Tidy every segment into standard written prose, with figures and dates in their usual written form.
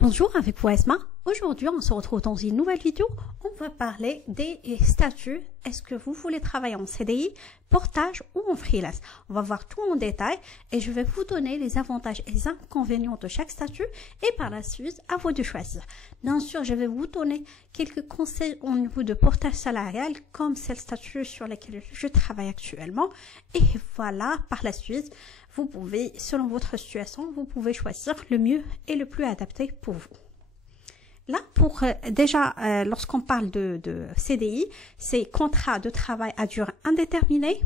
Bonjour, avec vous Esma. Aujourd'hui, on se retrouve dans une nouvelle vidéo. On va parler des statuts. Est-ce que vous voulez travailler en CDI, portage ou en freelance? On va voir tout en détail et je vais vous donner les avantages et les inconvénients de chaque statut et par la suite, à vous de choisir. Bien sûr, je vais vous donner quelques conseils au niveau de portage salarial comme c'est le statut sur lequel je travaille actuellement. Et voilà, par la suite, vous pouvez, selon votre situation, vous pouvez choisir le mieux et le plus adapté pour vous. Là, lorsqu'on parle de CDI, c'est contrat de travail à durée indéterminée.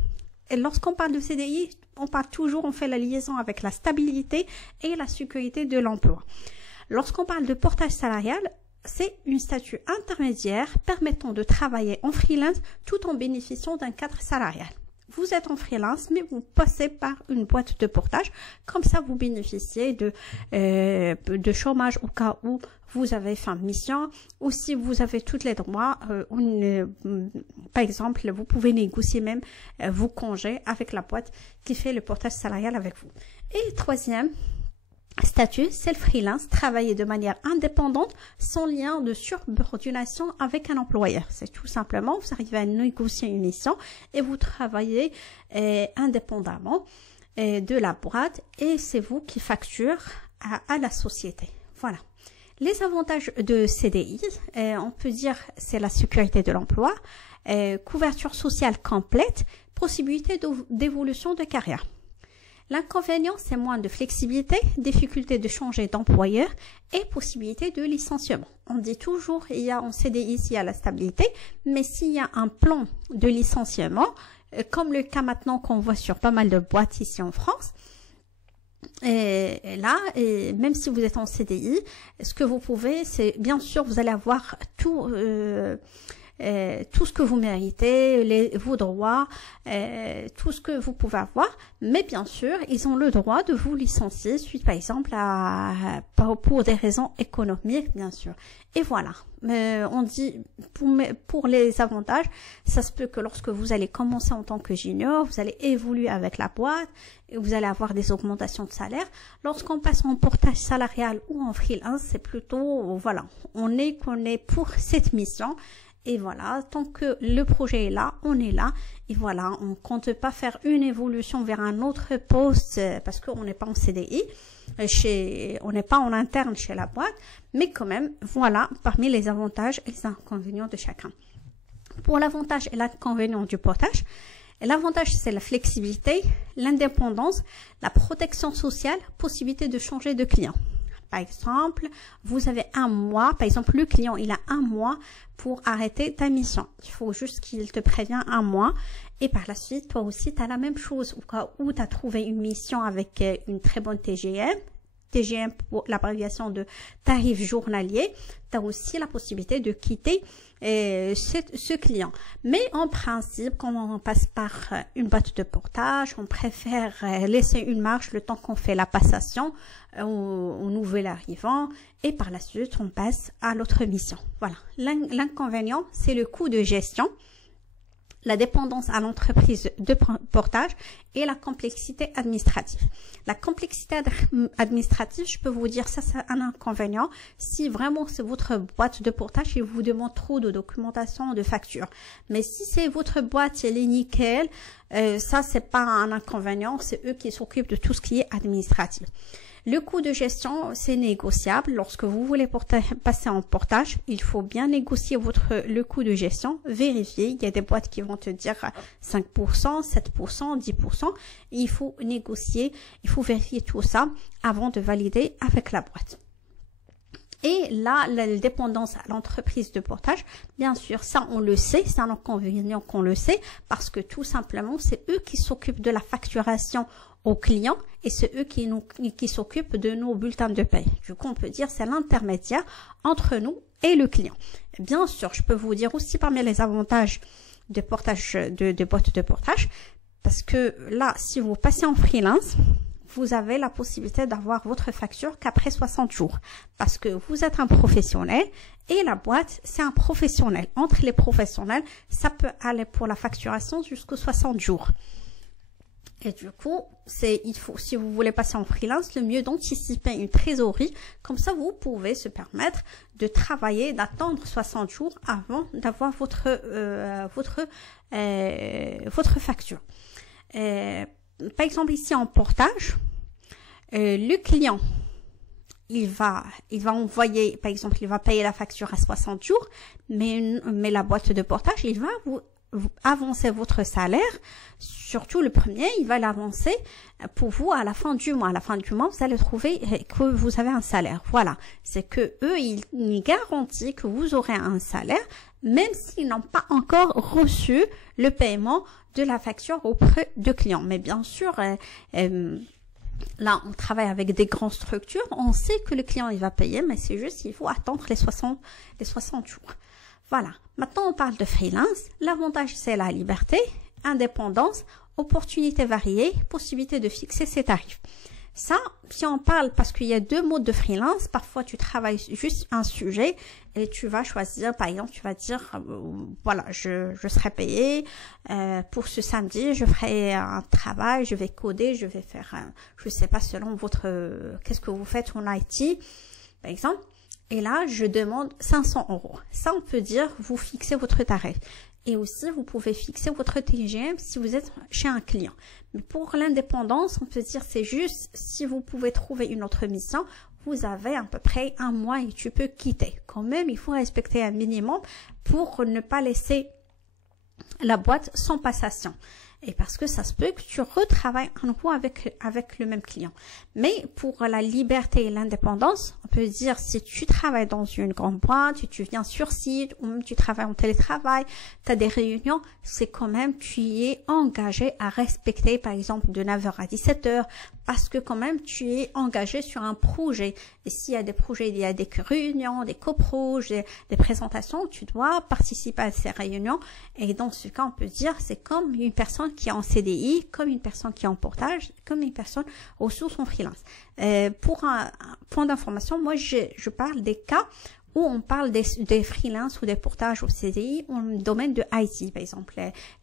Et lorsqu'on parle de CDI, on fait la liaison avec la stabilité et la sécurité de l'emploi. Lorsqu'on parle de portage salarial, c'est un statut intermédiaire permettant de travailler en freelance tout en bénéficiant d'un cadre salarial. Vous êtes en freelance, mais vous passez par une boîte de portage. Comme ça, vous bénéficiez de chômage au cas où vous avez fin de mission ou si vous avez tous les droits. Par exemple, vous pouvez négocier même vos congés avec la boîte qui fait le portage salarial avec vous. Et troisième statut, c'est le freelance, travailler de manière indépendante, sans lien de subordination avec un employeur. C'est tout simplement, vous arrivez à négocier une mission et vous travaillez indépendamment de la boîte et c'est vous qui facturez à la société. Voilà. Les avantages de CDI, on peut dire c'est la sécurité de l'emploi, couverture sociale complète, possibilité d'évolution de carrière. L'inconvénient, c'est moins de flexibilité, difficulté de changer d'employeur et possibilité de licenciement. On dit toujours, il y a en CDI, s'il y a la stabilité, mais s'il y a un plan de licenciement, comme le cas maintenant qu'on voit sur pas mal de boîtes ici en France, et là, même si vous êtes en CDI, ce que vous pouvez, c'est bien sûr, vous allez avoir tout ce que vous méritez, vos droits, tout ce que vous pouvez avoir. Mais bien sûr, ils ont le droit de vous licencier suite, par exemple, pour des raisons économiques, bien sûr. Et voilà. On dit, pour les avantages, ça se peut que lorsque vous allez commencer en tant que junior, vous allez évoluer avec la boîte, et vous allez avoir des augmentations de salaire. Lorsqu'on passe en portage salarial ou en freelance, c'est plutôt, voilà, on est pour cette mission. Et voilà, tant que le projet est là, on est là. Et voilà, on compte pas faire une évolution vers un autre poste parce qu'on n'est pas en CDI, on n'est pas en interne chez la boîte. Mais quand même, voilà, parmi les avantages et les inconvénients de chacun. Pour l'avantage et l'inconvénient du portage, l'avantage c'est la flexibilité, l'indépendance, la protection sociale, possibilité de changer de client. Par exemple, vous avez un mois, par exemple, le client, il a un mois pour arrêter ta mission. Il faut juste qu'il te prévienne un mois. Et par la suite, toi aussi, tu as la même chose. Au cas où tu as trouvé une mission avec une très bonne TGM, TGM pour l'abréviation de tarif journalier, tu as aussi la possibilité de quitter ce client. Mais en principe, quand on passe par une boîte de portage, on préfère laisser une marge le temps qu'on fait la passation au nouvel arrivant et par la suite, on passe à l'autre mission. Voilà. L'inconvénient, c'est le coût de gestion, la dépendance à l'entreprise de portage et la complexité administrative. La complexité administrative, je peux vous dire, ça c'est un inconvénient. Si vraiment c'est votre boîte de portage, il vous demande trop de documentation, de factures. Mais si c'est votre boîte, elle est nickel, ça c'est pas un inconvénient, c'est eux qui s'occupent de tout ce qui est administratif. Le coût de gestion, c'est négociable. Lorsque vous voulez passer en portage, il faut bien négocier le coût de gestion, vérifier. Il y a des boîtes qui vont te dire 5%, 7%, 10%. Il faut négocier, il faut vérifier tout ça avant de valider avec la boîte. Et là, la dépendance à l'entreprise de portage, bien sûr, ça on le sait, c'est un inconvénient qu'on le sait, parce que tout simplement, c'est eux qui s'occupent de la facturation aux clients et c'est eux qui s'occupent de nos bulletins de paie. Du coup, on peut dire c'est l'intermédiaire entre nous et le client. Bien sûr, je peux vous dire aussi parmi les avantages de portage, de boîte de portage, parce que là, si vous passez en freelance, vous avez la possibilité d'avoir votre facture qu'après 60 jours. Parce que vous êtes un professionnel et la boîte, c'est un professionnel. Entre les professionnels, ça peut aller pour la facturation jusqu'aux 60 jours. Et du coup, si vous voulez passer en freelance, le mieux d'anticiper une trésorerie. Comme ça, vous pouvez se permettre de travailler, d'attendre 60 jours avant d'avoir votre facture. Par exemple, ici en portage, le client, il va envoyer, par exemple, il va payer la facture à 60 jours, mais la boîte de portage, il va vous avancer votre salaire, surtout le premier, il va l'avancer pour vous à la fin du mois. À la fin du mois, vous allez trouver que vous avez un salaire. Voilà, c'est que eux, ils garantissent que vous aurez un salaire, même s'ils n'ont pas encore reçu le paiement de la facture auprès de clients. Mais bien sûr, là, on travaille avec des grandes structures, on sait que le client il va payer, mais c'est juste il faut attendre les 60 jours. Voilà. Maintenant, on parle de freelance. L'avantage, c'est la liberté, indépendance, opportunités variées, possibilité de fixer ses tarifs. Ça, si on parle, parce qu'il y a deux modes de freelance, parfois tu travailles juste un sujet et tu vas choisir, par exemple, tu vas dire, voilà, je serai payé pour ce samedi, je ferai un travail, je vais coder, je vais faire, je sais pas, selon qu'est-ce que vous faites en IT, par exemple. Et là, je demande 500 €. Ça, on peut dire, vous fixez votre tarif. Et aussi, vous pouvez fixer votre TGM si vous êtes chez un client. Mais pour l'indépendance, on peut dire, c'est juste, si vous pouvez trouver une autre mission, vous avez à peu près un mois et tu peux quitter. Quand même, il faut respecter un minimum pour ne pas laisser la boîte sans passation. Et parce que ça se peut que tu retravailles à nouveau avec le même client. Mais pour la liberté et l'indépendance, on peut dire si tu travailles dans une grande boîte, si tu viens sur site ou même tu travailles en télétravail, tu as des réunions, c'est quand même tu es engagé à respecter par exemple de 9h à 17h parce que quand même tu es engagé sur un projet. Et s'il y a des projets, il y a des réunions, des coprojets, des présentations, tu dois participer à ces réunions. Et dans ce cas, on peut dire c'est comme une personne qui est en CDI, comme une personne qui est en portage, comme une personne sous son freelance. Pour un point d'information, moi je parle des cas où on parle des freelances ou des portages au CDI dans le domaine de IT, par exemple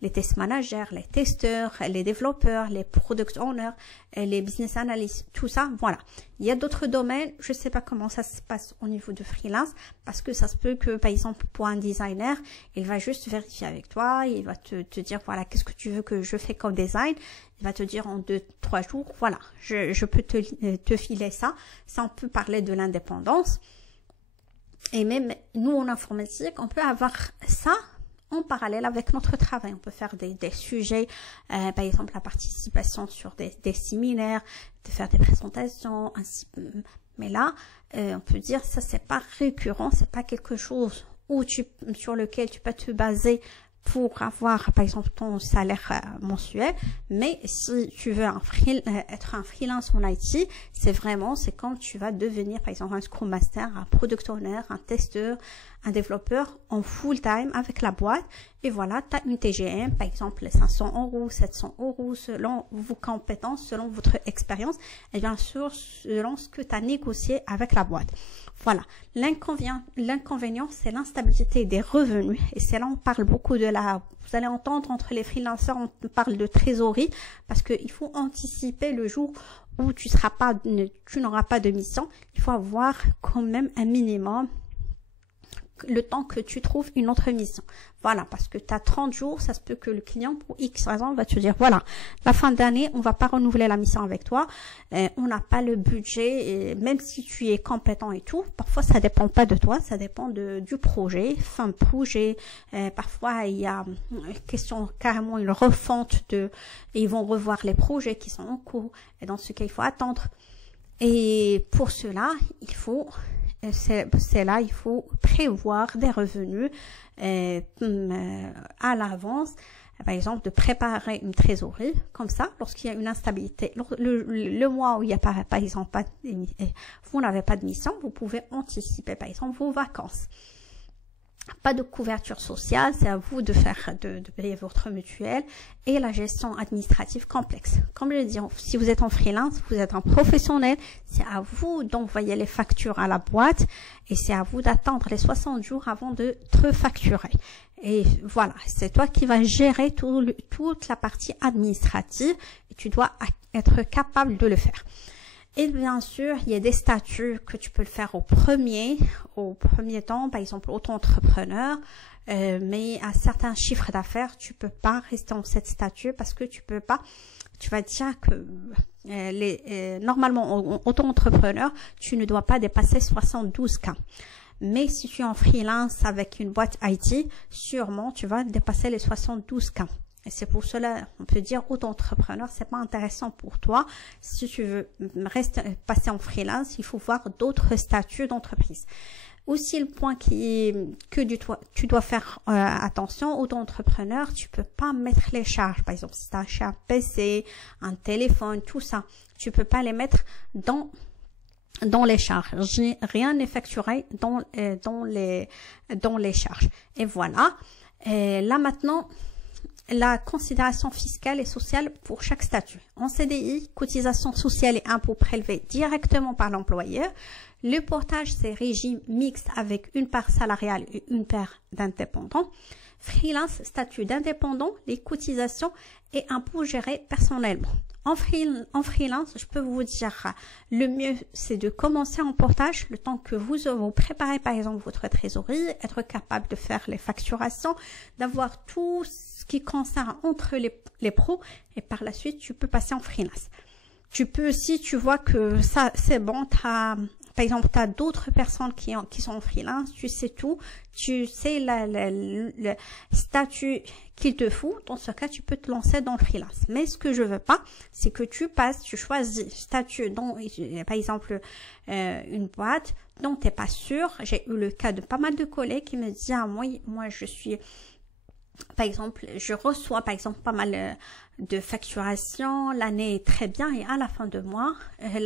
les test managers, les testeurs, les développeurs, les product owners, les business analysts, tout ça, voilà. Il y a d'autres domaines, je ne sais pas comment ça se passe au niveau de freelance, parce que ça se peut que, par exemple, pour un designer, il va juste vérifier avec toi, il va te dire, voilà, qu'est-ce que tu veux que je fais comme design, il va te dire en 2-3 jours, voilà, je peux te filer ça. Ça, on peut parler de l'indépendance. Et même nous en informatique, on peut avoir ça en parallèle avec notre travail. On peut faire des sujets, par exemple la participation sur des séminaires, de faire des présentations, ainsi. Mais là, on peut dire ça c'est pas récurrent, c'est pas quelque chose sur lequel tu peux te baser pour avoir par exemple ton salaire mensuel, mais si tu veux être un freelance en IT, c'est comme tu vas devenir par exemple un Scrum Master, un Product Owner, un testeur, un développeur en full time avec la boîte. Et voilà, tu as une TGM, par exemple 500 €, 700 € selon vos compétences, selon votre expérience et bien sûr selon ce que tu as négocié avec la boîte. Voilà, l'inconvénient c'est l'instabilité des revenus et c'est là on parle beaucoup vous allez entendre entre les freelancers, on parle de trésorerie parce qu'il faut anticiper le jour où tu n'auras pas de mission. Il faut avoir quand même un minimum le temps que tu trouves une autre mission. Voilà, parce que tu as 30 jours, ça se peut que le client, pour X raison, va te dire, voilà, la fin d'année, on va pas renouveler la mission avec toi, on n'a pas le budget, et même si tu es compétent et tout, parfois ça dépend pas de toi, ça dépend du projet, fin de projet, parfois il y a une question, carrément une refonte et ils vont revoir les projets qui sont en cours, et dans ce cas, il faut attendre. Et pour cela, il faut prévoir des revenus à l'avance, par exemple de préparer une trésorerie comme ça lorsqu'il y a une instabilité. Le mois où il n'y a par exemple vous n'avez pas de mission, vous pouvez anticiper par exemple vos vacances. Pas de couverture sociale, c'est à vous de faire, de payer votre mutuelle et la gestion administrative complexe. Comme je l'ai dit, si vous êtes en freelance, vous êtes un professionnel, c'est à vous d'envoyer les factures à la boîte et c'est à vous d'attendre les 60 jours avant de te facturer. Et voilà, c'est toi qui vas gérer toute la partie administrative et tu dois être capable de le faire. Et bien sûr, il y a des statuts que tu peux le faire au premier temps, par exemple auto-entrepreneur, mais à certains chiffres d'affaires, tu peux pas rester en cette statut parce que tu vas dire que normalement en auto-entrepreneur, tu ne dois pas dépasser 72 cas. Mais si tu es en freelance avec une boîte IT, sûrement tu vas dépasser les 72 cas. Et c'est pour cela, on peut dire, auto-entrepreneur, c'est pas intéressant pour toi. Si tu veux passer en freelance, il faut voir d'autres statuts d'entreprise. Aussi, le point tu dois faire attention, auto-entrepreneur, tu peux pas mettre les charges. Par exemple, si tu as un PC, un téléphone, tout ça, tu peux pas les mettre dans les charges. Rien n'est facturé dans les charges. Et voilà. Et là maintenant, la considération fiscale et sociale pour chaque statut. En CDI, cotisation sociale et impôts prélevés directement par l'employeur. Le portage, c'est régime mixte avec une part salariale et une part d'indépendant. Freelance, statut d'indépendant, les cotisations et impôts gérés personnellement. En freelance, je peux vous dire, le mieux, c'est de commencer en portage le temps que vous préparez, par exemple, votre trésorerie, être capable de faire les facturations, d'avoir tout ce qui concerne entre les pros et par la suite, tu peux passer en freelance. Tu peux, si tu vois que ça, c'est bon, par exemple, tu as d'autres personnes qui sont en freelance, tu sais tout, tu sais le statut qu'il te faut. Dans ce cas, tu peux te lancer dans le freelance. Mais ce que je veux pas, c'est que tu choisis statut dont, par exemple, une boîte dont tu n'es pas sûr. J'ai eu le cas de pas mal de collègues qui me disent, ah, moi, je suis, par exemple, je reçois, par exemple, pas mal de facturation, l'année est très bien et à la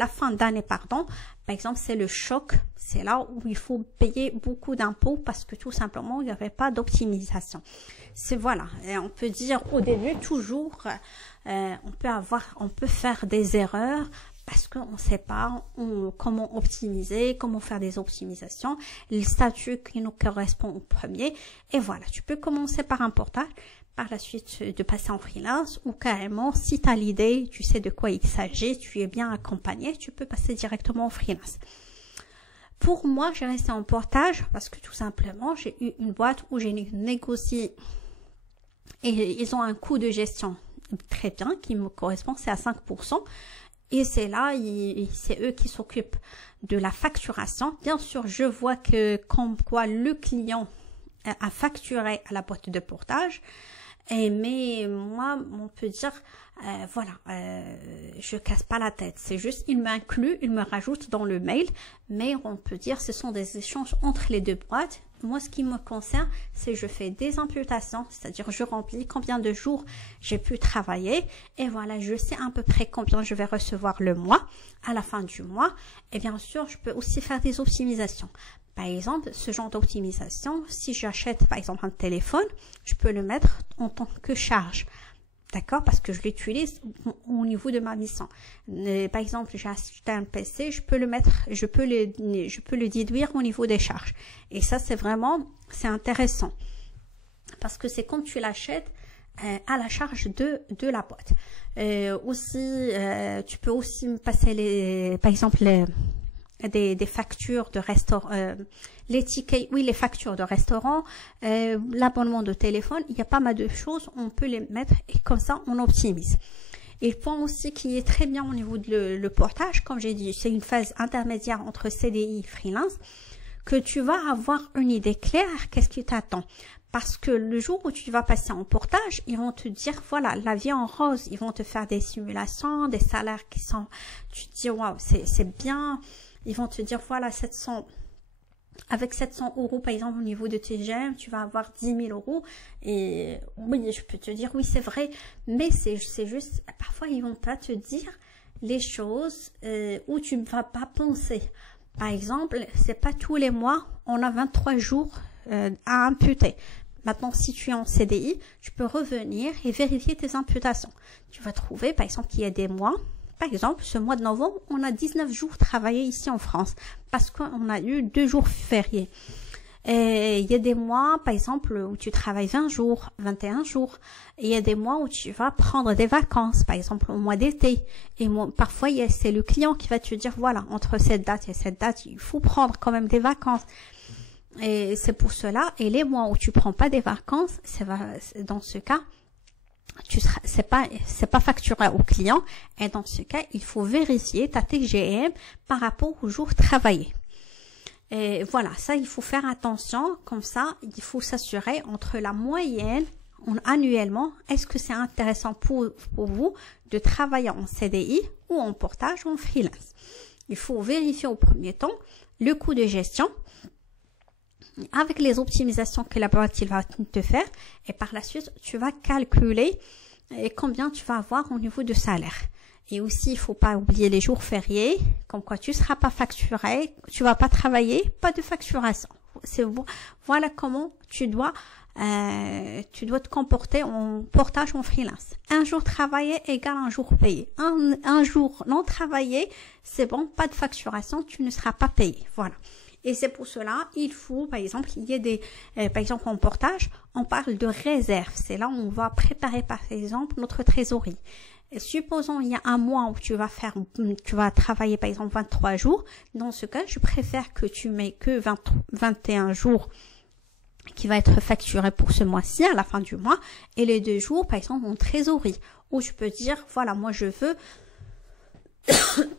fin d'année, pardon, par exemple, c'est le choc, c'est là où il faut payer beaucoup d'impôts parce que tout simplement, il n'y avait pas d'optimisation. C'est voilà, et on peut dire au début, toujours, on peut faire des erreurs parce qu'on ne sait pas comment optimiser, comment faire des optimisations, le statut qui nous correspond au premier. Et voilà, tu peux commencer par un portage, par la suite de passer en freelance ou carrément, si tu as l'idée, tu sais de quoi il s'agit, tu es bien accompagné, tu peux passer directement en freelance. Pour moi, j'ai resté en portage parce que tout simplement, j'ai eu une boîte où j'ai négocié et ils ont un coût de gestion très bien qui me correspond, c'est à 5%. Et c'est là, c'est eux qui s'occupent de la facturation. Bien sûr, je vois que comme quoi le client a facturé à la boîte de portage. Mais moi, on peut dire, voilà, je casse pas la tête. C'est juste, il m'inclut, il me rajoute dans le mail. Mais on peut dire, ce sont des échanges entre les deux boîtes. Moi, ce qui me concerne, c'est je fais des imputations, c'est-à-dire je remplis combien de jours j'ai pu travailler et voilà, je sais à peu près combien je vais recevoir le mois à la fin du mois. Et bien sûr, je peux aussi faire des optimisations. Par exemple, ce genre d'optimisation, si j'achète par exemple un téléphone, je peux le mettre en tant que charge. D'accord? Parce que je l'utilise au niveau de ma mission. Par exemple, j'ai acheté un PC, je peux le déduire au niveau des charges. Et ça, c'est intéressant. Parce que c'est quand tu l'achètes à la charge de la boîte. Tu peux aussi me passer par exemple, des factures de restaurant, les tickets, oui, les factures de restaurant, l'abonnement de téléphone, il y a pas mal de choses, on peut les mettre et comme ça, on optimise. Et le point aussi qui est très bien au niveau de le portage, comme j'ai dit, c'est une phase intermédiaire entre CDI et freelance, que tu vas avoir une idée claire, qu'est-ce qui t'attend. Parce que le jour où tu vas passer en portage, ils vont te dire, voilà, la vie en rose, ils vont te faire des simulations, des salaires qui sont, tu te dis, waouh, c'est bien. Ils vont te dire, voilà, avec 700 euros, par exemple, au niveau de TGM, tu vas avoir 10 000 euros. Et oui, je peux te dire, oui, c'est vrai. Mais c'est juste, parfois, ils vont pas te dire les choses où tu ne vas pas penser. Par exemple, c'est pas tous les mois, on a 23 jours à imputer. Maintenant, si tu es en CDI, tu peux revenir et vérifier tes imputations. Tu vas trouver, par exemple, qu'il y a des mois. Par exemple, ce mois de novembre, on a 19 jours travaillés ici en France parce qu'on a eu 2 jours fériés. Et il y a des mois, par exemple, où tu travailles 20 jours, 21 jours. Et il y a des mois où tu vas prendre des vacances, par exemple au mois d'été. Et parfois, c'est le client qui va te dire, voilà, entre cette date et cette date, il faut prendre quand même des vacances. Et c'est pour cela. Et les mois où tu prends pas des vacances, dans ce cas, c'est pas facturé au client. Et dans ce cas, il faut vérifier ta TGM par rapport aux jours travaillés. Et voilà, ça, il faut faire attention. Comme ça, il faut s'assurer entre la moyenne annuellement. Est-ce que c'est intéressant pour vous de travailler en CDI ou en portage ou en freelance? Il faut vérifier au premier temps le coût de gestion avec les optimisations que la boîte il va te faire. Et par la suite, tu vas calculer combien tu vas avoir au niveau de salaire. Et aussi, il faut pas oublier les jours fériés, comme quoi tu seras pas facturé, tu vas pas travailler, pas de facturation. Voilà comment tu dois te comporter en portage ou en freelance. Un jour travaillé égale un jour payé. Un jour non travaillé, c'est bon, pas de facturation, tu ne seras pas payé. Voilà. Et c'est pour cela, il faut, par exemple, il y a des, par exemple, en portage, on parle de réserve. C'est là où on va préparer, par exemple, notre trésorerie. Et supposons il y a un mois où tu vas travailler, par exemple, 23 jours. Dans ce cas, je préfère que tu mets que 21 jours qui va être facturé pour ce mois-ci, à la fin du mois, et les 2 jours, par exemple, en trésorerie, où je peux dire, voilà, moi, je veux,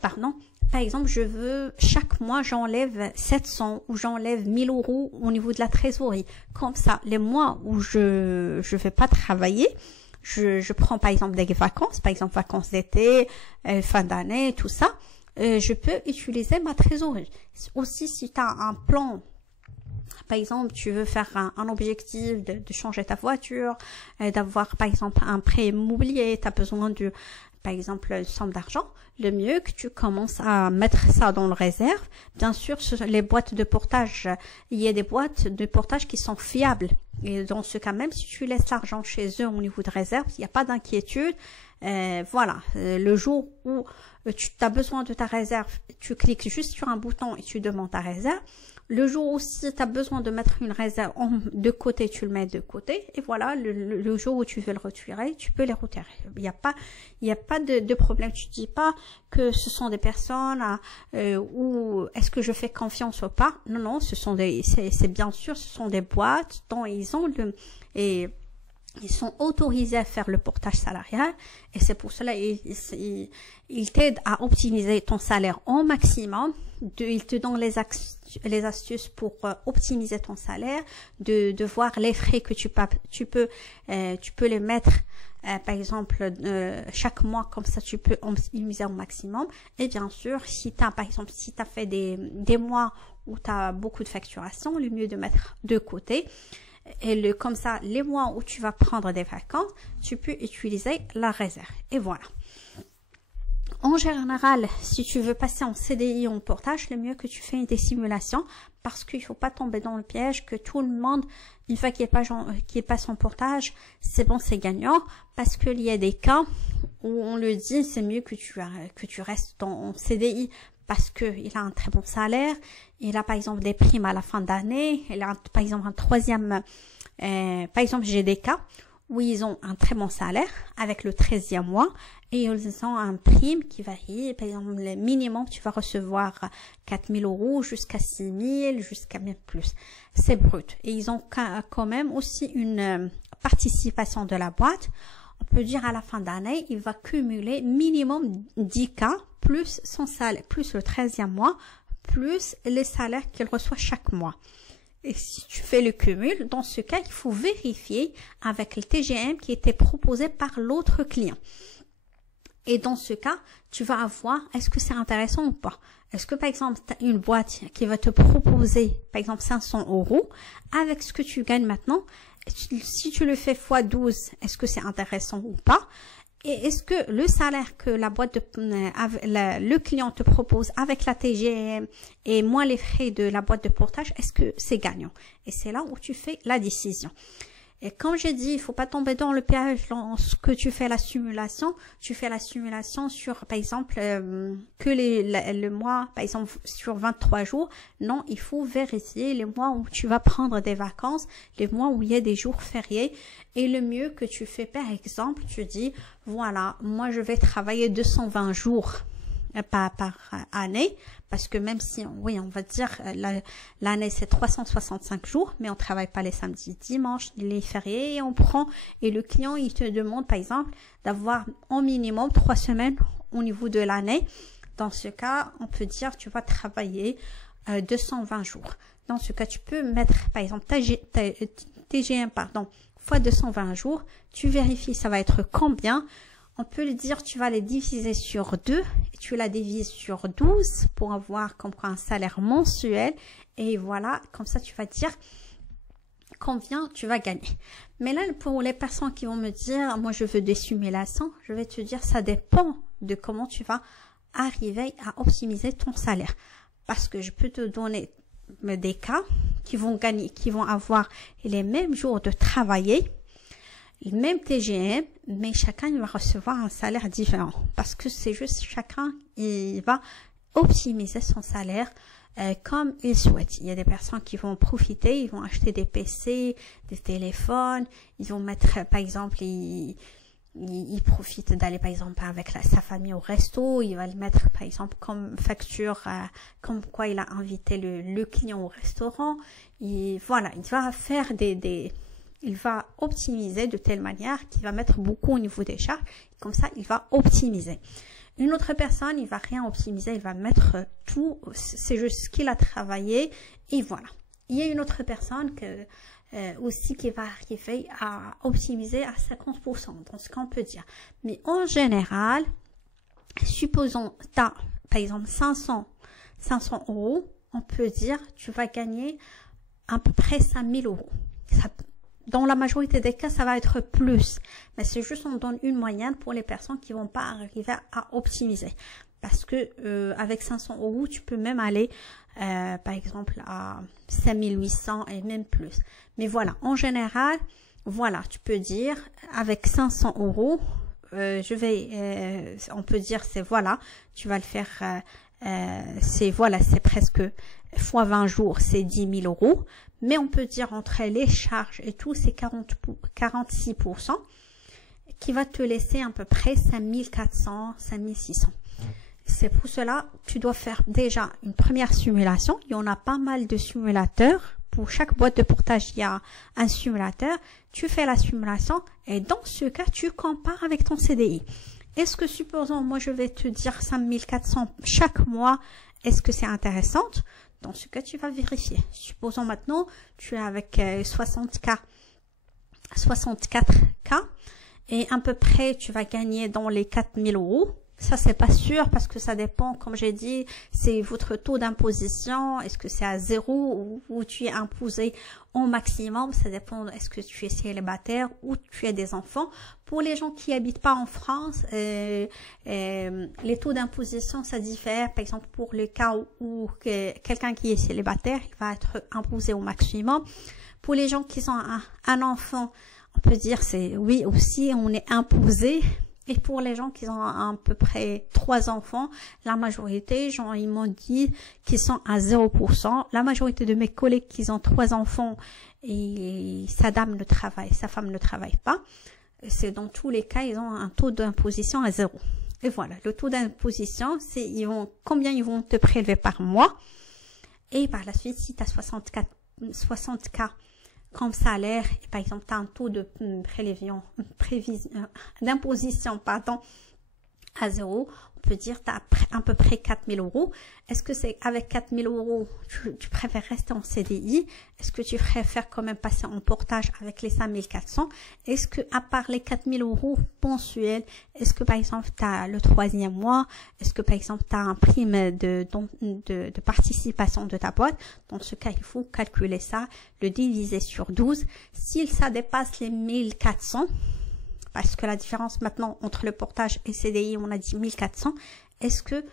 pardon, par exemple, je veux, chaque mois, j'enlève 700 ou j'enlève 1000 euros au niveau de la trésorerie. Comme ça, les mois où je vais pas travailler, je prends par exemple des vacances, par exemple vacances d'été, fin d'année, tout ça, je peux utiliser ma trésorerie. Aussi, si tu as un plan, par exemple, tu veux faire un objectif de changer ta voiture, d'avoir par exemple un prêt immobilier, tu as besoin de, par exemple, une somme d'argent, le mieux que tu commences à mettre ça dans le réserve. Bien sûr, les boîtes de portage, il y a des boîtes de portage qui sont fiables. Et dans ce cas, même si tu laisses l'argent chez eux au niveau de réserve, il n'y a pas d'inquiétude. Voilà, le jour où tu as besoin de ta réserve, tu cliques juste sur un bouton et tu demandes ta réserve. Le jour où si tu as besoin de mettre une réserve de côté, tu le mets de côté. Et voilà, le jour où tu veux le retirer, tu peux les retirer. Il n'y a pas de problème. Tu dis pas que ce sont des personnes ou est-ce que je fais confiance ou pas. Non, non, c'est bien sûr, ce sont des boîtes dont ils ont ils sont autorisés à faire le portage salarial et c'est pour cela ils t'aident à optimiser ton salaire au maximum. Ils te donnent les astuces pour optimiser ton salaire, de voir les frais que tu peux les mettre par exemple chaque mois, comme ça tu peux optimiser au maximum. Et bien sûr, si tu as fait des mois où tu as beaucoup de facturation, le mieux de mettre de côté. Et comme ça, les mois où tu vas prendre des vacances, tu peux utiliser la réserve. Et voilà. En général, si tu veux passer en CDI ou en portage, le mieux que tu fais des simulations parce qu'il ne faut pas tomber dans le piège que tout le monde, une fois qu'il passe en portage, c'est bon, c'est gagnant. Parce qu'il y a des cas où on le dit, c'est mieux que tu restes en CDI parce qu'il a un très bon salaire, il a par exemple des primes à la fin d'année, il a par exemple un troisième, par exemple j'ai des cas où ils ont un très bon salaire avec le 13e mois et ils ont un prime qui varie, par exemple le minimum tu vas recevoir 4 000 euros jusqu'à 6 000, jusqu'à même plus, c'est brut. Et ils ont quand même aussi une participation de la boîte. On peut dire à la fin d'année, il va cumuler minimum 10 cas plus son salaire, plus le 13e mois, plus les salaires qu'il reçoit chaque mois. Et si tu fais le cumul, dans ce cas, il faut vérifier avec le TGM qui était proposé par l'autre client. Et dans ce cas, tu vas avoir, est-ce que c'est intéressant ou pas? Est-ce que par exemple, tu as une boîte qui va te proposer, par exemple, 500 euros avec ce que tu gagnes maintenant? Si tu le fais x12, est-ce que c'est intéressant ou pas? Et est-ce que le salaire que la boîte le client te propose avec la TGM et moins les frais de la boîte de portage, est-ce que c'est gagnant? Et c'est là où tu fais la décision. Et comme j'ai dit, il faut pas tomber dans le piège lorsque tu fais la simulation. Tu fais la simulation sur, par exemple, que le mois, par exemple, sur 23 jours. Non, il faut vérifier les mois où tu vas prendre des vacances, les mois où il y a des jours fériés. Et le mieux que tu fais, par exemple, tu dis, voilà, moi je vais travailler 220 jours par année, parce que même si, oui, on va dire, l'année c'est 365 jours, mais on travaille pas les samedis, dimanches, les fériés, et on prend, et le client, il te demande, par exemple, d'avoir au minimum 3 semaines au niveau de l'année. Dans ce cas, on peut dire, tu vas travailler 220 jours. Dans ce cas, tu peux mettre, par exemple, TGM, fois 220 jours, tu vérifies, ça va être combien. On peut le dire, tu vas les diviser sur 2 et tu la divises sur 12 pour avoir comme un salaire mensuel. Et voilà, comme ça, tu vas dire combien tu vas gagner. Mais là, pour les personnes qui vont me dire, moi, je veux des simulations, je vais te dire, ça dépend de comment tu vas arriver à optimiser ton salaire. Parce que je peux te donner des cas qui vont gagner, qui vont avoir les mêmes jours de travailler, le même TGM, mais chacun il va recevoir un salaire différent parce que c'est juste chacun il va optimiser son salaire comme il souhaite. Il y a des personnes qui vont profiter, ils vont acheter des PC, des téléphones, ils vont mettre par exemple ils profitent d'aller par exemple avec sa famille au resto, il va le mettre par exemple comme facture, comme quoi il a invité le client au restaurant. Et voilà, il va faire il va optimiser de telle manière qu'il va mettre beaucoup au niveau des charges. Comme ça, il va optimiser. Une autre personne, il va rien optimiser, il va mettre tout, c'est juste ce qu'il a travaillé et voilà. Il y a une autre personne aussi qui va arriver à optimiser à 50%, dans ce qu'on peut dire. Mais en général, supposons tu as par exemple 500 euros, on peut dire tu vas gagner à peu près 5000 euros. Dans la majorité des cas, ça va être plus. Mais c'est juste on donne une moyenne pour les personnes qui vont pas arriver à optimiser. Parce que avec 500 euros, tu peux même aller, par exemple, à 5800 et même plus. Mais voilà, en général, voilà, tu peux dire avec 500 euros, on peut dire c'est voilà, tu vas le faire, c'est voilà, c'est presque fois 20 jours, c'est 10 000 euros. Mais on peut dire entre les charges et tout, c'est 46% qui va te laisser à peu près 5400, 5600. C'est pour cela que tu dois faire déjà une première simulation. Il y en a pas mal de simulateurs. Pour chaque boîte de portage, il y a un simulateur. Tu fais la simulation et dans ce cas, tu compares avec ton CDI. Est-ce que, supposons, moi je vais te dire 5400 chaque mois, est-ce que c'est intéressant? Dans ce cas, tu vas vérifier. Supposons maintenant, tu es avec 64K et à peu près, tu vas gagner dans les 4000 euros. Ça, c'est pas sûr parce que ça dépend, comme j'ai dit, c'est votre taux d'imposition. Est-ce que c'est à 0 ou tu es imposé au maximum? Ça dépend, est-ce que tu es célibataire ou tu as des enfants. Pour les gens qui habitent pas en France, les taux d'imposition, ça diffère. Par exemple, pour le cas où quelqu'un qui est célibataire, il va être imposé au maximum. Pour les gens qui ont un enfant, on peut dire c'est oui aussi, on est imposé. Et pour les gens qui ont à peu près 3 enfants, la majorité, genre, ils m'ont dit qu'ils sont à 0%. La majorité de mes collègues qui ont 3 enfants et sa femme ne travaille pas. C'est dans tous les cas, ils ont un taux d'imposition à 0. Et voilà, le taux d'imposition, c'est combien ils vont te prélever par mois. Et par la suite, si tu as 60K comme salaire, et par exemple, tu as un taux de d'imposition à 0, on peut dire tu as à peu près 4000 euros. Est-ce que c'est avec 4000 euros, tu préfères rester en CDI? Est-ce que tu préfères quand même passer en portage avec les 5400? Est-ce que, à part les 4000 euros mensuels, est-ce que par exemple, tu as le 3e mois? Est-ce que par exemple, tu as un prime de participation de ta boîte? Dans ce cas, il faut calculer ça, le diviser sur 12. Si ça dépasse les 1400, parce que la différence maintenant entre le portage et CDI, on a dit 1400. Est-ce que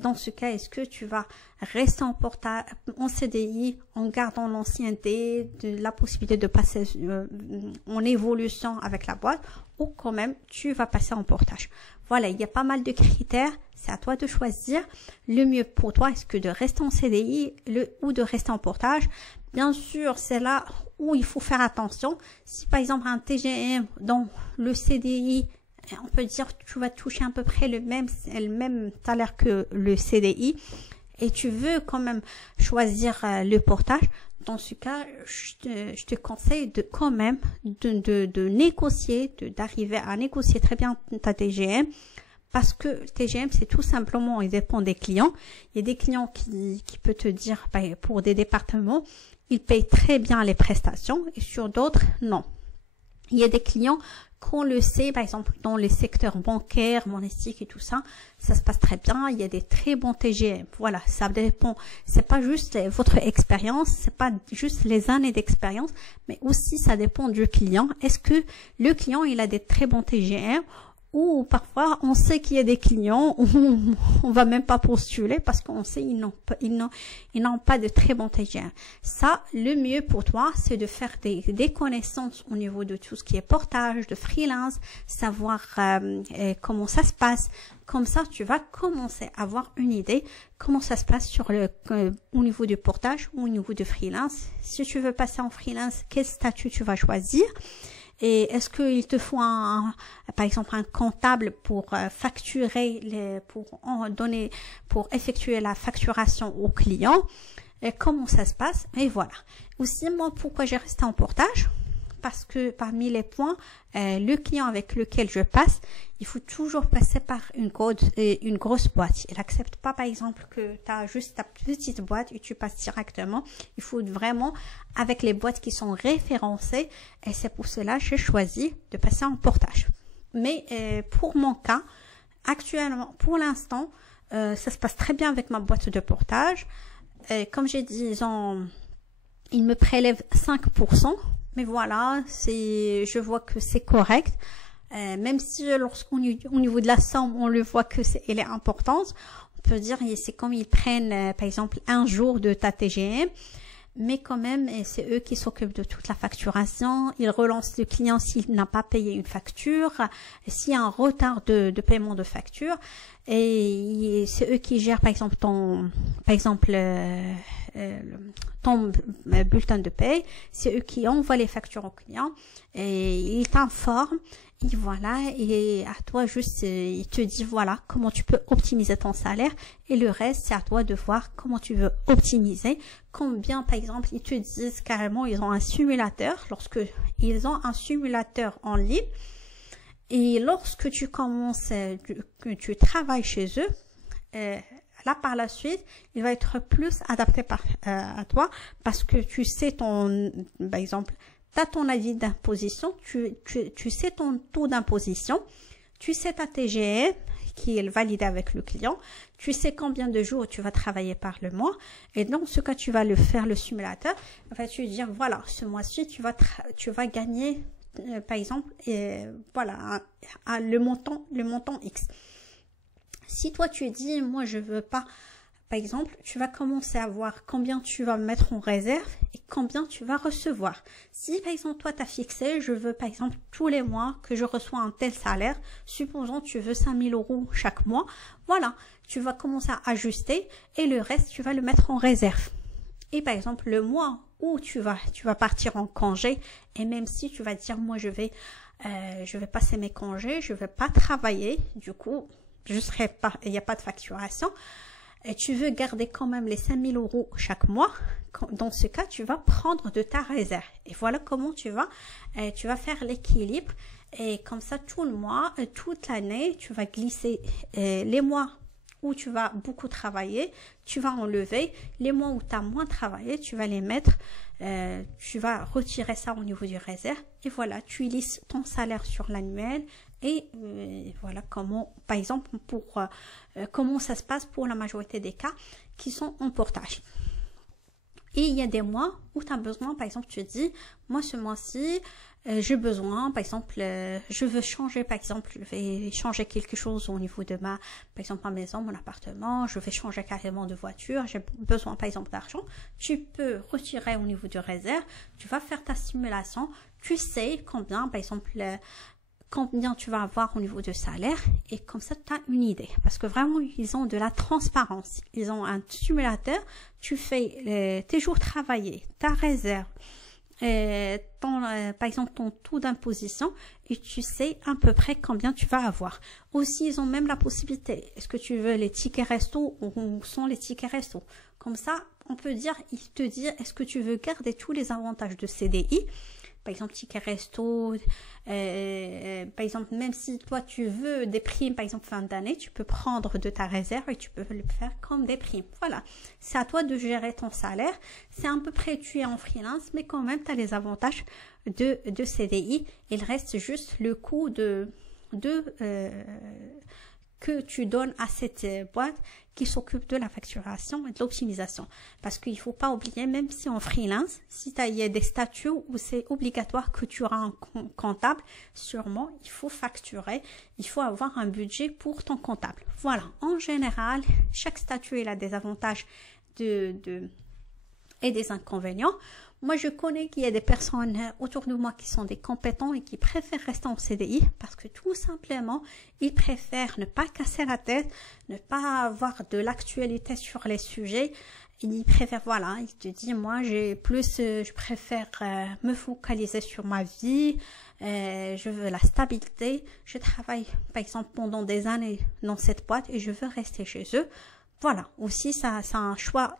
dans ce cas, est-ce que tu vas rester en CDI en gardant l'ancienneté, la possibilité de passer en évolution avec la boîte, ou quand même tu vas passer en portage? Voilà, il y a pas mal de critères. C'est à toi de choisir le mieux pour toi. Est-ce que de rester en CDI ou de rester en portage? Bien sûr, c'est là où il faut faire attention. Si par exemple un TGM dans le CDI, on peut dire que tu vas toucher à peu près le même salaire que le CDI et tu veux quand même choisir le portage, dans ce cas, je te conseille de quand même de négocier, d'arriver à négocier très bien ta TGM, parce que TGM, c'est tout simplement, il dépend des clients. Il y a des clients qui peuvent te dire, pour des départements, ils payent très bien les prestations et sur d'autres, non. Il y a des clients qu'on le sait, par exemple, dans les secteurs bancaires, monétiques et tout ça, ça se passe très bien. Il y a des très bons TGM. Voilà, ça dépend. C'est pas juste votre expérience, c'est pas juste les années d'expérience, mais aussi ça dépend du client. Est-ce que le client, il a des très bons TGM? Ou parfois, on sait qu'il y a des clients où on va même pas postuler parce qu'on sait qu'ils n'ont pas de très bons TGM. Ça, le mieux pour toi, c'est de faire des connaissances au niveau de tout ce qui est portage, de freelance, savoir comment ça se passe. Comme ça, tu vas commencer à avoir une idée comment ça se passe au niveau du portage ou au niveau de freelance. Si tu veux passer en freelance, quel statut tu vas choisir? Et est-ce qu'il te faut par exemple un comptable pour facturer pour effectuer la facturation au client? Et comment ça se passe? Et voilà. Aussi, moi, pourquoi j'ai resté en portage? Parce que parmi les points, le client avec lequel je passe, il faut toujours passer par une grosse boîte. Il n'accepte pas, par exemple, que tu as juste ta petite boîte et tu passes directement. Il faut vraiment avec les boîtes qui sont référencées. Et c'est pour cela que j'ai choisi de passer en portage. Mais pour mon cas, actuellement, pour l'instant, ça se passe très bien avec ma boîte de portage. Comme j'ai dit, ils me prélèvent 5%. Mais voilà, je vois que c'est correct. Même si au niveau de la somme, on le voit que elle est importante, on peut dire c'est comme ils prennent par exemple un jour de ta TGM, mais quand même c'est eux qui s'occupent de toute la facturation. Ils relancent le client s'il n'a pas payé une facture, s'il y a un retard de paiement de facture, et c'est eux qui gèrent par exemple ton bulletin de paie. C'est eux qui envoient les factures au client et ils t'informent. Et voilà, et à toi juste, il te dit voilà comment tu peux optimiser ton salaire, et le reste c'est à toi de voir comment tu veux optimiser. Combien, par exemple, ils te disent carrément, ils ont un simulateur. Lorsque ils ont un simulateur en ligne, et lorsque tu commences, que tu travailles chez eux, là par la suite, il va être plus adapté à toi, parce que tu sais par exemple, tu as ton avis d'imposition, tu sais ton taux d'imposition, tu sais ta TGM qui est validée avec le client, tu sais combien de jours tu vas travailler par le mois, et dans ce cas, tu vas le simulateur, tu vas dire, voilà, ce mois-ci, tu vas gagner, par exemple, voilà, le montant X. Si toi, tu dis, moi, je veux pas, par exemple, tu vas commencer à voir combien tu vas mettre en réserve et combien tu vas recevoir. Si, par exemple, toi, tu as fixé, je veux, par exemple, tous les mois que je reçois un tel salaire, supposons tu veux 5 000 € chaque mois, voilà, tu vas commencer à ajuster et le reste, tu vas le mettre en réserve. Et par exemple, le mois où tu vas partir en congé, et même si tu vas dire, moi, je vais passer mes congés, je vais pas travailler, du coup, il n'y a pas de facturation, et tu veux garder quand même les 5 000 € chaque mois, dans ce cas, tu vas prendre de ta réserve. Et voilà comment tu vas faire l'équilibre. Et comme ça, tout le mois, toute l'année, tu vas glisser les mois où tu vas beaucoup travailler, tu vas enlever. Les mois où tu as moins travaillé, tu vas les mettre, tu vas retirer ça au niveau du réserve. Et voilà, tu lisses ton salaire sur l'annuel. Et voilà comment, par exemple, comment ça se passe pour la majorité des cas qui sont en portage. Et il y a des mois où tu as besoin, par exemple, tu dis, moi ce mois-ci, j'ai besoin, par exemple, je veux changer, par exemple, je vais changer quelque chose au niveau de par exemple, ma maison, mon appartement, je vais changer carrément de voiture, j'ai besoin, par exemple, d'argent. Tu peux retirer au niveau de réserve, tu vas faire ta simulation, tu sais combien, par exemple, combien tu vas avoir au niveau de salaire et comme ça tu as une idée parce que vraiment ils ont de la transparence, ils ont un simulateur, tu fais tes jours travaillés, ta réserve, par exemple ton taux d'imposition et tu sais à peu près combien tu vas avoir. Aussi ils ont même la possibilité, est-ce que tu veux les tickets resto ou où sont les tickets resto, comme ça on peut dire, il te dit est-ce que tu veux garder tous les avantages de CDI. Par exemple, ticket resto, par exemple, même si toi tu veux des primes, par exemple, fin d'année, tu peux prendre de ta réserve et tu peux le faire comme des primes. Voilà, c'est à toi de gérer ton salaire. C'est à peu près, tu es en freelance, mais quand même, tu as les avantages de CDI. Il reste juste le coût que tu donnes à cette boîte qui s'occupe de la facturation et de l'optimisation. Parce qu'il ne faut pas oublier, même si en freelance, si il y a des statuts où c'est obligatoire que tu auras un comptable, sûrement, il faut facturer, il faut avoir un budget pour ton comptable. Voilà, en général, chaque statut il a des avantages et des inconvénients. Moi, je connais qu'il y a des personnes autour de moi qui sont des compétents et qui préfèrent rester en CDI parce que tout simplement, ils préfèrent ne pas casser la tête, ne pas avoir de l'actualité sur les sujets. Ils préfèrent, voilà, ils te disent, moi, je préfère me focaliser sur ma vie, je veux la stabilité. Je travaille, par exemple, pendant des années dans cette boîte et je veux rester chez eux. Voilà, aussi, ça, c'est un choix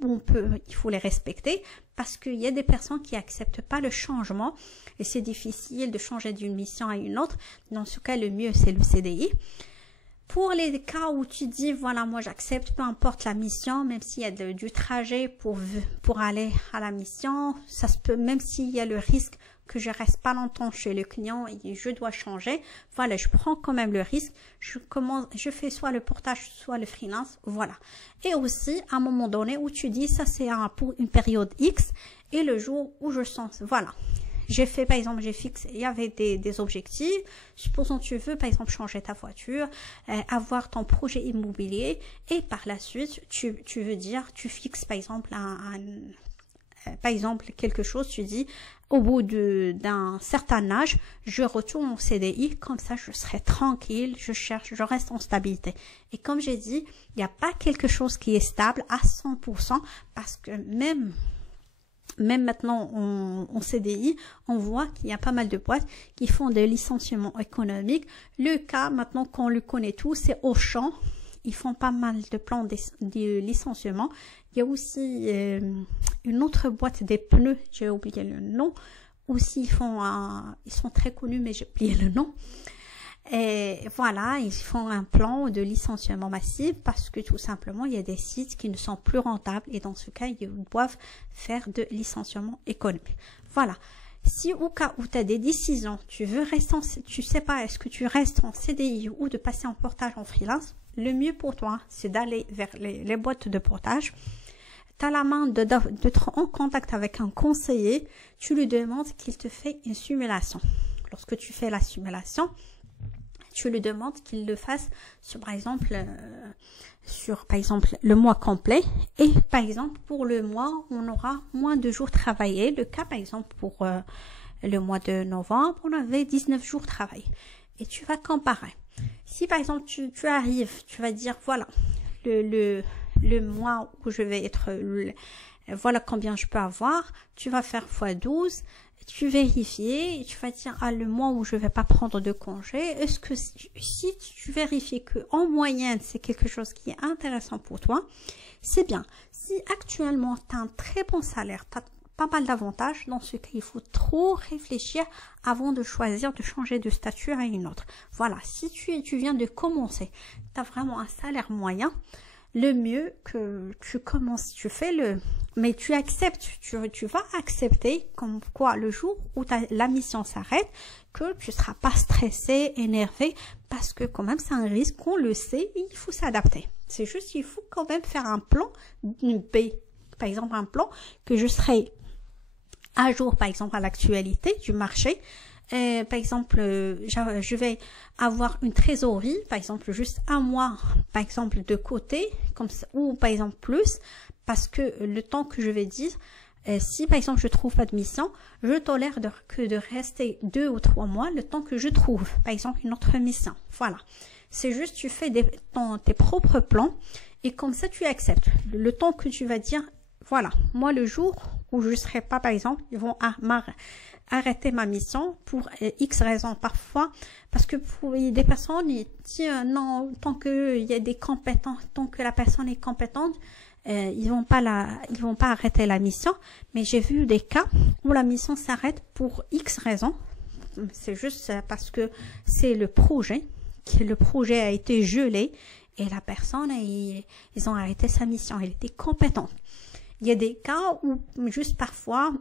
où il faut les respecter parce qu'il y a des personnes qui acceptent pas le changement et c'est difficile de changer d'une mission à une autre. Dans ce cas, le mieux, c'est le CDI. Pour les cas où tu dis, voilà, moi, j'accepte, peu importe la mission, même s'il y a du trajet pour aller à la mission, ça se peut, même s'il y a le risque que je reste pas longtemps chez le client et je dois changer, voilà, je prends quand même le risque, je fais soit le portage, soit le freelance, voilà. Et aussi, à un moment donné où tu dis, ça c'est pour une période X, et le jour où je sens, voilà. J'ai fait, par exemple, j'ai fixé, il y avait des objectifs. Supposons tu veux, par exemple, changer ta voiture, avoir ton projet immobilier, et par la suite, tu veux dire, tu fixes, par exemple, par exemple, quelque chose, tu dis, au bout d'un certain âge, je retourne au CDI, comme ça je serai tranquille, je reste en stabilité. Et comme j'ai dit, il n'y a pas quelque chose qui est stable à 100%, parce que même maintenant en CDI, on voit qu'il y a pas mal de boîtes qui font des licenciements économiques. Le cas maintenant qu'on le connaît tous, c'est Auchan. Ils font pas mal de plans de licenciement. Il y a aussi une autre boîte des pneus, j'ai oublié le nom. Aussi, ils sont très connus, mais j'ai oublié le nom. Et voilà, ils font un plan de licenciement massif parce que tout simplement, il y a des sites qui ne sont plus rentables et dans ce cas, ils doivent faire de licenciement économique. Voilà. Si au cas où tu as des décisions, tu sais pas est-ce que tu restes en CDI ou de passer en portage en freelance, le mieux pour toi, c'est d'aller vers les boîtes de portage. Tu as la main d'être en contact avec un conseiller, tu lui demandes qu'il te fait une simulation. Lorsque tu fais la simulation, tu lui demandes qu'il le fasse sur, par exemple, le mois complet. Et, par exemple, pour le mois, on aura moins de jours travaillés. Le cas, par exemple, pour le mois de novembre, on avait 19 jours travaillés. Et tu vas comparer. Si, par exemple, tu arrives, tu vas dire, voilà, le mois où je vais être, voilà combien je peux avoir, tu vas faire x12, tu vérifies, et tu vas dire, le mois où je vais pas prendre de congé, est-ce que si tu vérifies que en moyenne, c'est quelque chose qui est intéressant pour toi, c'est bien. Si actuellement, tu as un très bon salaire, tu as pas mal d'avantages, dans ce cas, il faut trop réfléchir avant de choisir de changer de statut à une autre. Voilà, si tu viens de commencer, tu as vraiment un salaire moyen, le mieux que tu commences, mais tu acceptes, tu vas accepter comme quoi le jour où la mission s'arrête, que tu seras pas stressé, énervé, parce que quand même c'est un risque, on le sait, il faut s'adapter. C'est juste, il faut quand même faire un plan B. par exemple, un plan que je serai à jour, par exemple, à l'actualité du marché. Par exemple, je vais avoir une trésorerie, par exemple, juste un mois, par exemple, de côté, comme ça, ou par exemple plus, parce que le temps que je vais dire, si par exemple je trouve pas de mission, je tolère que de rester 2 ou 3 mois le temps que je trouve, par exemple, une autre mission. Voilà. C'est juste, tu fais tes propres plans et comme ça tu acceptes. Le temps que tu vas dire, voilà, moi le jour où je serai pas, par exemple, ils vont arrêter ma mission pour X raisons parfois, parce que pour des personnes, ils disent non, tant que il y a des compétences, tant que la personne est compétente, ils vont pas arrêter la mission. Mais j'ai vu des cas où la mission s'arrête pour X raisons. C'est juste parce que c'est le projet a été gelé et la personne, ils ont arrêté sa mission. Elle était compétente. Il y a des cas où juste parfois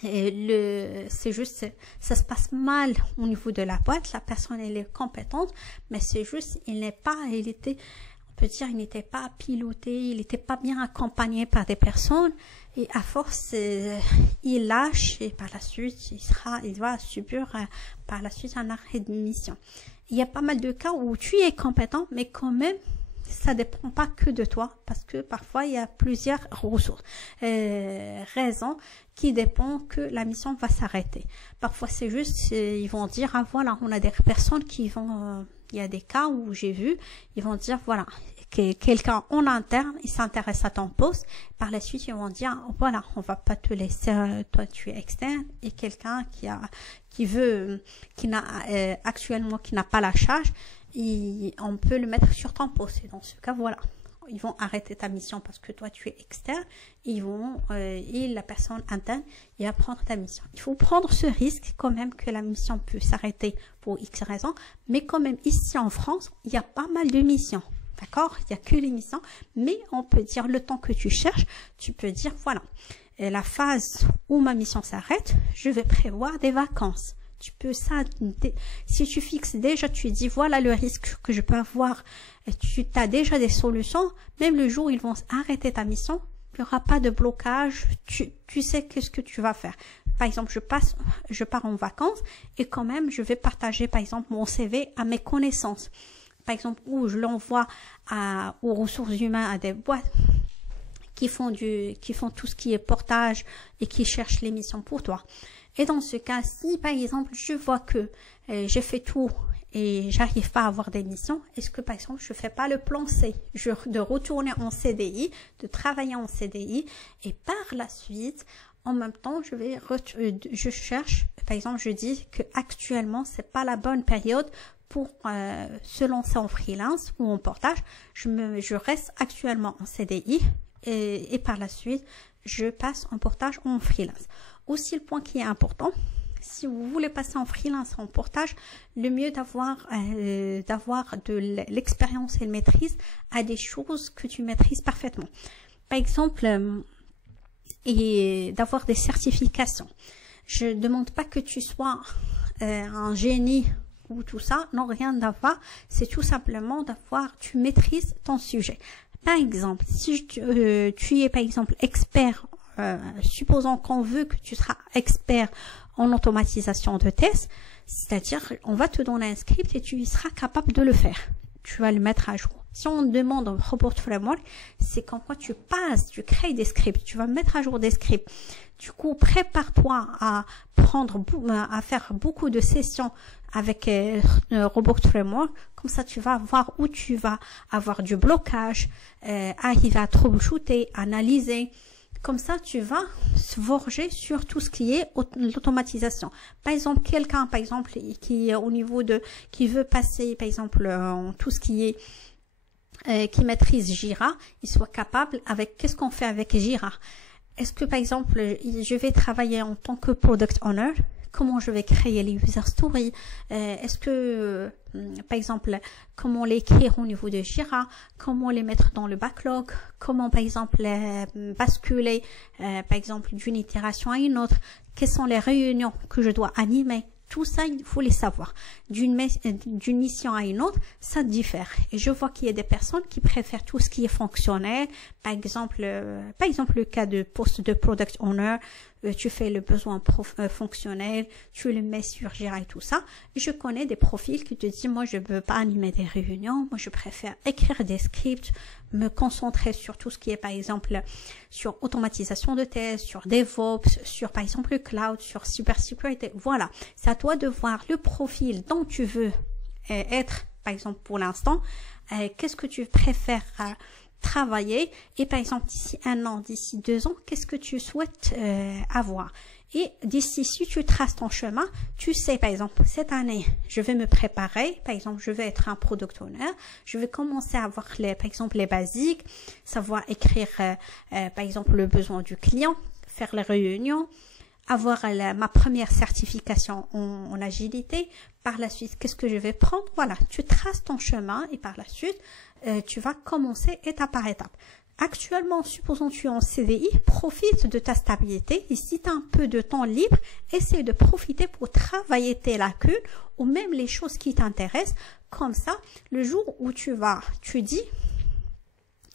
c'est juste, ça se passe mal au niveau de la boîte, la personne elle est compétente, mais c'est juste, on peut dire, il n'était pas piloté, il n'était pas bien accompagné par des personnes, et à force, il lâche, et par la suite, il va subir par la suite un arrêt de mission. Il y a pas mal de cas où tu es compétent, mais quand même, ça dépend pas que de toi, parce que parfois il y a plusieurs raisons qui dépendent que la mission va s'arrêter. Parfois c'est juste, ils vont dire, ah voilà, on a des personnes qui vont, il y a des cas où j'ai vu, ils vont dire, voilà, que quelqu'un en interne, il s'intéresse à ton poste, par la suite ils vont dire, voilà, on va pas te laisser, toi tu es externe, et quelqu'un qui n'a pas la charge, on peut le mettre sur ton poste. Et dans ce cas, voilà, ils vont arrêter ta mission parce que toi tu es externe. Et la personne interne, il va prendre ta mission. Il faut prendre ce risque quand même que la mission peut s'arrêter pour X raisons, mais quand même ici en France, il y a pas mal de missions. D'accord? Il n'y a que les missions, mais on peut dire le temps que tu cherches, tu peux dire voilà, la phase où ma mission s'arrête, je vais prévoir des vacances. Tu peux ça, si tu fixes déjà, tu dis voilà le risque que je peux avoir, tu as déjà des solutions, même le jour où ils vont arrêter ta mission, il n'y aura pas de blocage, tu sais qu'est-ce que tu vas faire. Par exemple, je pars en vacances et quand même je vais partager par exemple mon CV à mes connaissances. Par exemple, où je l'envoie aux ressources humaines, à des boîtes qui font tout ce qui est portage et qui cherchent les missions pour toi. Et dans ce cas, si par exemple, je vois que j'ai fait tout et j'arrive pas à avoir des missions, est-ce que par exemple, je fais pas le plan C, de retourner en CDI, de travailler en CDI et par la suite, en même temps, je cherche, par exemple, je dis que actuellement, c'est pas la bonne période pour se lancer en freelance ou en portage. Je reste actuellement en CDI et par la suite, je passe en portage ou en freelance. Aussi, le point qui est important, si vous voulez passer en freelance, en portage, le mieux d'avoir de l'expérience et de maîtrise à des choses que tu maîtrises parfaitement. Par exemple, et d'avoir des certifications. Je ne demande pas que tu sois un génie ou tout ça, non, rien d'avoir. C'est tout simplement tu maîtrises ton sujet. Par exemple, si tu es par exemple expert, supposons qu'on veut que tu seras expert en automatisation de tests, c'est-à-dire on va te donner un script et tu seras capable de le faire. Tu vas le mettre à jour. Si on demande un Robot Framework, c'est quand tu crées des scripts, tu vas mettre à jour des scripts. Du coup, prépare-toi à faire beaucoup de sessions avec Robot Framework. Comme ça, tu vas voir où tu vas avoir du blocage, arriver à troubleshooter, analyser. Comme ça, tu vas se forger sur tout ce qui est l'automatisation. Par exemple, quelqu'un, par exemple, qui veut passer, par exemple, en tout ce qui est qui maîtrise Jira, il soit capable qu'est-ce qu'on fait avec Jira? Est-ce que, par exemple, je vais travailler en tant que Product Owner? Comment je vais créer les user stories? Est-ce que, par exemple, comment l'écrire au niveau de Jira? Comment les mettre dans le backlog? Comment, par exemple, basculer, par exemple, d'une itération à une autre? Quelles sont les réunions que je dois animer? Tout ça, il faut les savoir. D'une mission à une autre, ça diffère. Et je vois qu'il y a des personnes qui préfèrent tout ce qui est fonctionnel. Par exemple, le cas de poste de product owner, tu fais le besoin fonctionnel, tu le mets sur Jira et tout ça. Et je connais des profils qui te disent, moi, je veux pas animer des réunions, moi, je préfère écrire des scripts, me concentrer sur tout ce qui est, par exemple, sur automatisation de tests, sur DevOps, sur, par exemple, le cloud, sur cybersécurité. Voilà. C'est à toi de voir le profil dont tu veux être, par exemple, pour l'instant. Qu'est-ce que tu préfères travailler, et par exemple d'ici 1 an, d'ici 2 ans, qu'est-ce que tu souhaites avoir. Et d'ici, si tu traces ton chemin, tu sais, par exemple, cette année, je vais me préparer, par exemple, je vais être un product owner, je vais commencer à avoir par exemple, les basiques, savoir écrire, par exemple, le besoin du client, faire les réunions, avoir ma première certification en agilité. Par la suite, qu'est-ce que je vais prendre? Voilà, tu traces ton chemin et par la suite, tu vas commencer étape par étape. Actuellement, supposons que tu es en CDI, profite de ta stabilité et si tu as un peu de temps libre, essaie de profiter pour travailler tes lacunes ou même les choses qui t'intéressent. Comme ça, le jour où tu dis,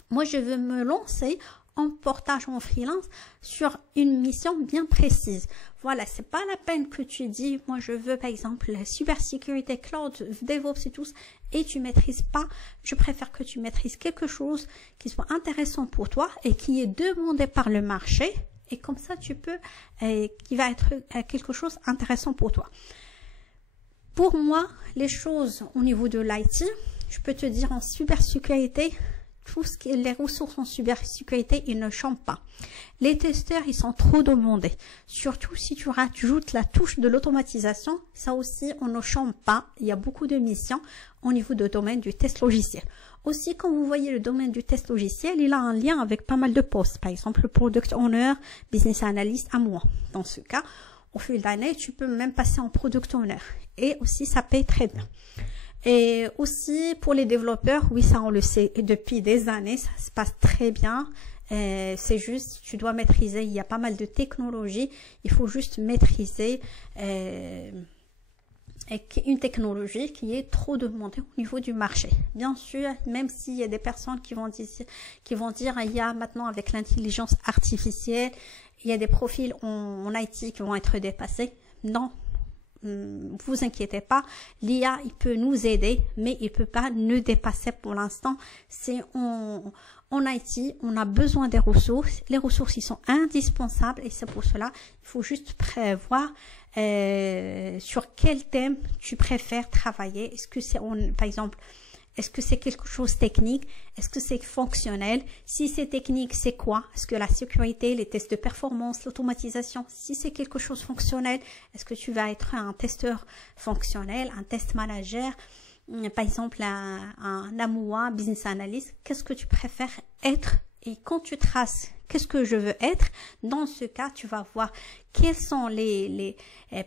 moi je veux me lancer en portage en freelance sur une mission bien précise. Voilà, c'est pas la peine que tu dis, moi je veux par exemple la cybersécurité, cloud, DevOps et tout ça, et tu maîtrises pas. Je préfère que tu maîtrises quelque chose qui soit intéressant pour toi et qui est demandé par le marché, et comme ça tu peux, qui va être quelque chose d'intéressant pour toi. Pour moi, les choses au niveau de l'IT, je peux te dire en cybersécurité, tout ce qui est les ressources en cybersécurité, ils ne changent pas. Les testeurs, ils sont trop demandés. Surtout si tu rajoutes la touche de l'automatisation, ça aussi, on ne change pas. Il y a beaucoup de missions au niveau du domaine du test logiciel. Aussi, quand vous voyez le domaine du test logiciel, il a un lien avec pas mal de postes. Par exemple, le product owner, business analyst à moi. Dans ce cas, au fil d'année, tu peux même passer en product owner. Et aussi, ça paye très bien. Et aussi pour les développeurs, oui, ça on le sait depuis des années, ça se passe très bien. C'est juste, tu dois maîtriser, il y a pas mal de technologies, il faut juste maîtriser une technologie qui est trop demandée au niveau du marché. Bien sûr, même s'il y a des personnes qui vont dire, il y a maintenant avec l'intelligence artificielle, il y a des profils en IT qui vont être dépassés. Non. Vous inquiétez pas, l'IA, il peut nous aider, mais il peut pas nous dépasser pour l'instant. C'est en IT, on a besoin des ressources. Les ressources, ils sont indispensables et c'est pour cela, il faut juste prévoir sur quel thème tu préfères travailler. Est-ce que c'est, par exemple, est-ce que c'est quelque chose de technique? Est-ce que c'est fonctionnel? Si c'est technique, c'est quoi? Est-ce que la sécurité, les tests de performance, l'automatisation? Si c'est quelque chose de fonctionnel, est-ce que tu vas être un testeur fonctionnel, un test manager, par exemple un AMOA, business analyst? Qu'est-ce que tu préfères être? Et quand tu traces qu'est-ce que je veux être, dans ce cas, tu vas voir quels sont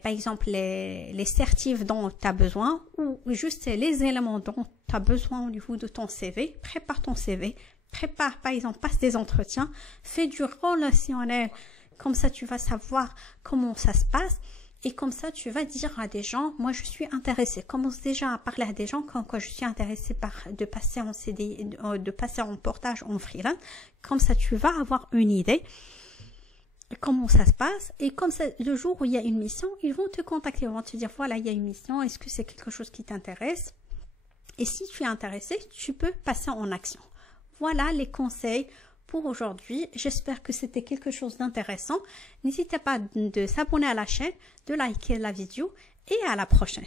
par exemple, les certifs dont tu as besoin ou juste les éléments dont tu as besoin au niveau de ton CV. Prépare ton CV, prépare, par exemple, passe des entretiens, fais du relationnel. Comme ça, tu vas savoir comment ça se passe. Et comme ça, tu vas dire à des gens, moi, je suis intéressée. Commence déjà à parler à des gens quand je suis intéressée de passer en CDI, de passer en portage en freelance. Comme ça, tu vas avoir une idée comment ça se passe. Et comme ça, le jour où il y a une mission, ils vont te contacter. Ils vont te dire, voilà, il y a une mission. Est-ce que c'est quelque chose qui t'intéresse? Et si tu es intéressé, tu peux passer en action. Voilà les conseils pour aujourd'hui. J'espère que c'était quelque chose d'intéressant. N'hésitez pas de s'abonner à la chaîne, de liker la vidéo et à la prochaine.